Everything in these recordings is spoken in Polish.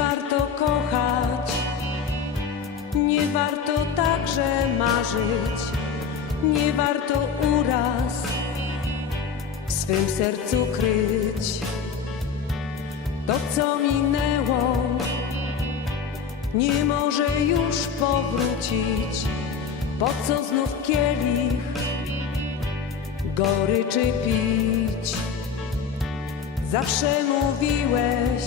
warto kochać, nie warto także marzyć, nie warto uraz w swym sercu kryć. To, co minęło, nie może już powrócić. Po co znów kielich goryczy pić? Zawsze mówiłeś,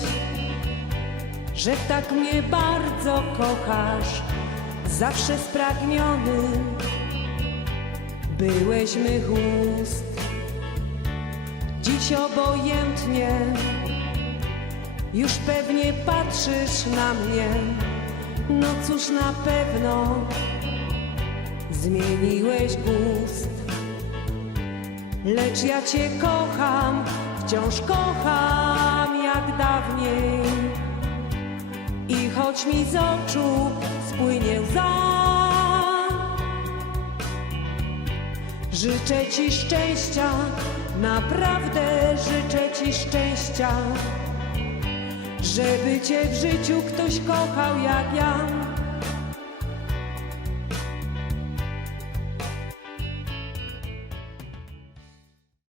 że tak mnie bardzo kochasz, zawsze spragniony byłeś mych ust. Dziś obojętnie już pewnie patrzysz na mnie, no cóż na pewno zmieniłeś gust. Lecz ja cię kocham, wciąż kocham jak choć mi z oczu spłynie łza, życzę ci szczęścia, naprawdę życzę ci szczęścia, żeby cię w życiu ktoś kochał jak ja.